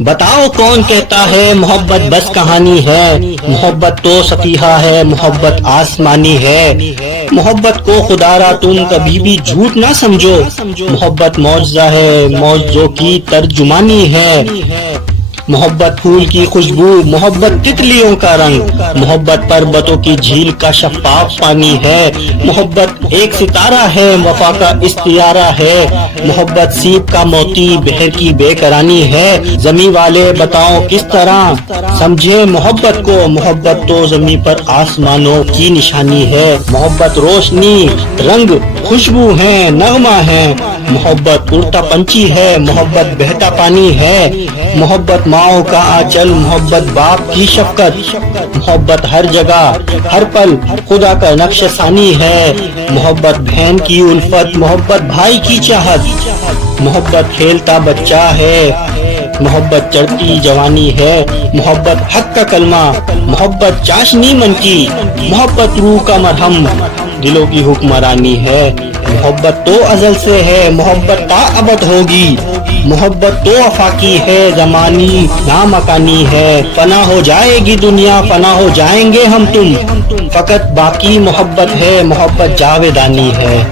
بتاؤ کون کہتا ہے محبت بس کہانی ہے، محبت تو صفیحہ ہے، محبت آسمانی ہے، محبت کو خدا را تم کبھی بھی جھوٹ نہ سمجھو، محبت معجزہ ہے، معجزوں کی ترجمانی ہے، محبت پھول کی خوشبو، محبت تتلیوں کا رنگ، محبت پربتوں کی جھیل کا شفاف پانی ہے، محبت ایک ستارہ ہے، وفا کا استعارہ ہے، محبت سیب کا موتی، بحر کی بے قرانی ہے، زمیں والے بتاؤ کس طرح سمجھے محبت کو، محبت تو زمیں پر آسمانوں کی نشانی ہے، محبت روشنی، رنگ، خوشبو ہے، نغمہ ہے، محبت اڑتا پنچھی ہے، محبت بہتا پانی ہے، محبت ماؤں کا آنچل، محبت باپ کی شفقت، محبت ہر جگہ ہر پل خدا کا نقش ثانی ہے، محبت بہن کی الفت، محبت بھائی کی چاہت، محبت کھیلتا بچہ ہے، محبت چڑھتی جوانی ہے، محبت حق کا کلمہ، محبت چاشنی من کی، محبت روح کا مرہم، دلوں کی حکمرانی ہے، محبت تو ازل سے ہے، محبت تا ابد ہوگی، محبت تو وفا کی ہے، زمانی نامکانی ہے، فنا ہو جائے گی دنیا، فنا ہو جائیں گے ہم تم، فقط باقی محبت ہے، محبت جاویدانی ہے۔